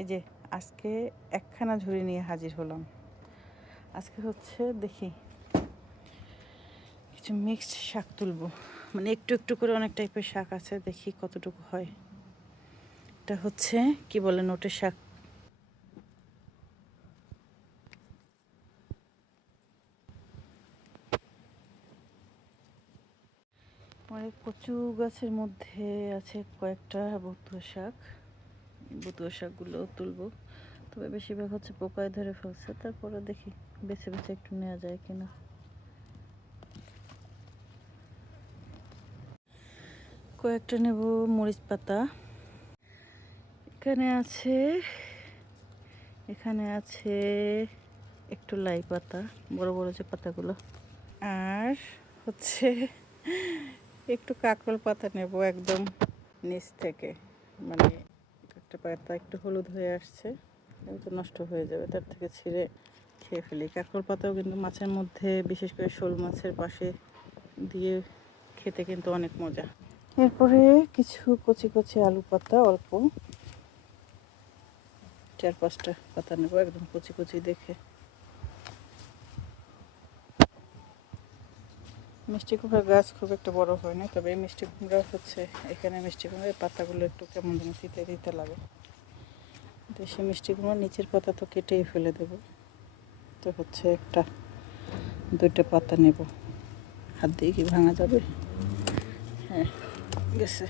এই যে আজকে একখানা ঝুড়ি নিয়ে হাজির হলাম। আজকে হচ্ছে দেখি কিছু মিক্সড শাক তুলবো, মানে একটু একটু করে অনেক টাইপের শাক আছে, দেখি কতটুকু হয়। এটা হচ্ছে কি বলে নোটের শাক। মানে কচু গাছের মধ্যে আছে কয়েকটা বতুয়া শাক। বতুয়া শাকগুলো তুলবো, তবে বেশিরভাগ হচ্ছে পোকায় ধরে ফেলছে। তারপরে দেখি বেছে বেছে একটু নেওয়া যায় কিনা। কয়েকটা নেব মরিচ পাতা। এখানে আছে একটু লাই পাতা, বড় বড় যে পাতাগুলো। আর হচ্ছে একটু কাঁকরোল পাতা নেব একদম নিচ থেকে, মানে একটা পাতা একটু হলুদ হয়ে আসছে, কিন্তু নষ্ট হয়ে যাবে, তার থেকে ছিঁড়ে খেয়ে ফেলি। কাঁকরোল পাতাও কিন্তু মাছের মধ্যে, বিশেষ করে শোল মাছের পাশে দিয়ে খেতে কিন্তু অনেক মজা। এরপরে কিছু কচি কচি আলু পাতা, অল্প 4-5টা পাতা নেব একদম কচি কচি দেখে। মিষ্টি কুমড়ার গাছ খুব একটা বড় হয় না, তবে এই মিষ্টি কুমড়া হচ্ছে, এখানে মিষ্টি কুমড়ার পাতাগুলো একটু কেমন যেন তিতে তিতে লাগে। দেশি মিষ্টি কুমড়ার নিচের পাতা তো কেটেই ফেলে দেব। তো হচ্ছে 1-2টা পাতা নেব। হাত দিয়ে কি ভাঙা যাবে? হ্যাঁ, গেছে।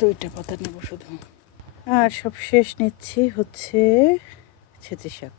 2টা পাতা নেব শুধু। আর সব শেষ নিচ্ছি হচ্ছে ছেঁচি শাক।